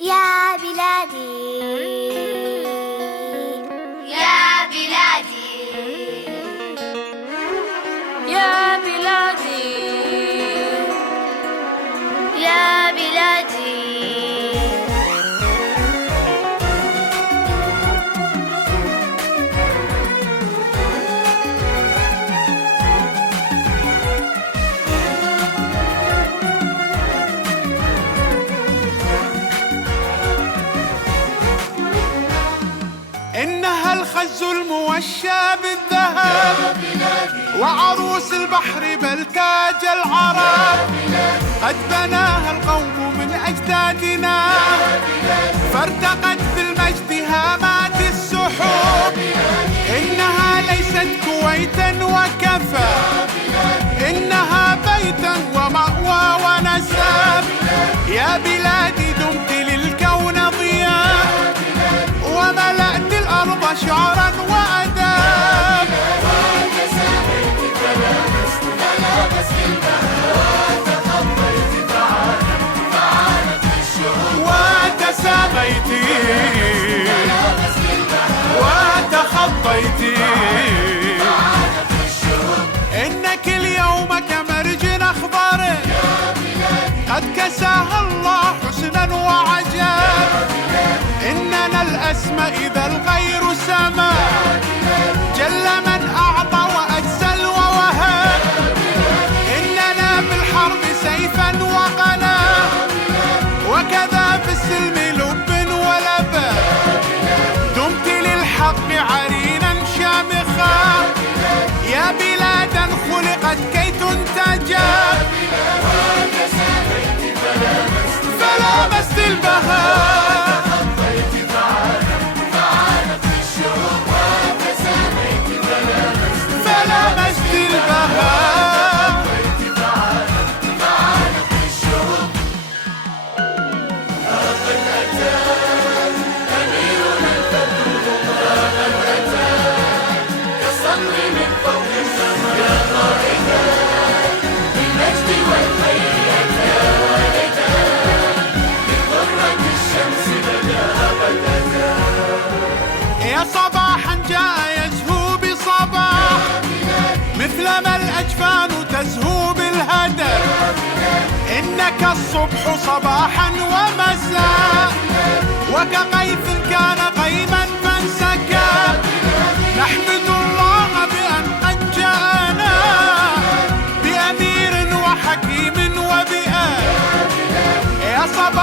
يا بلادي يا بلادي يا بلادي يا بلادي إنها الخز الموشى بالذهب وعروس البحر بل تاج العرب. قد بناها القوم من أجدادنا فارتقت بالمجد هامات السحب. إنها ليست كويتا وكفى، إنها بيتا ومأوى ونسب. يا بلادي دمت للكون ضياء وملأت الأرض شعرا وأداب. وتساميت وتخطيت إنك اليوم كمرج أخضر قد كساها الله حسنا وعجاب. إننا الأسمى إذا الغير سما جل من أعطى وأجزل ووهب. إننا بالحرب سيفا وقنا وكذا في السلم لب ولبا. دمت للحق عرينا شامخا يا بلادا خلقت كي تنتجب. فلامست البهاء فلامست البهاء. يا صباحا جاء يزهو بصباح مثلما الأجفان تزهو بالهدر. إنك الصبح صباحا ومساء وكغيث كان غيما فانسكب. نحمد الله بأن قد جاءنا بأمير وحكيم وبآل. يا صباحا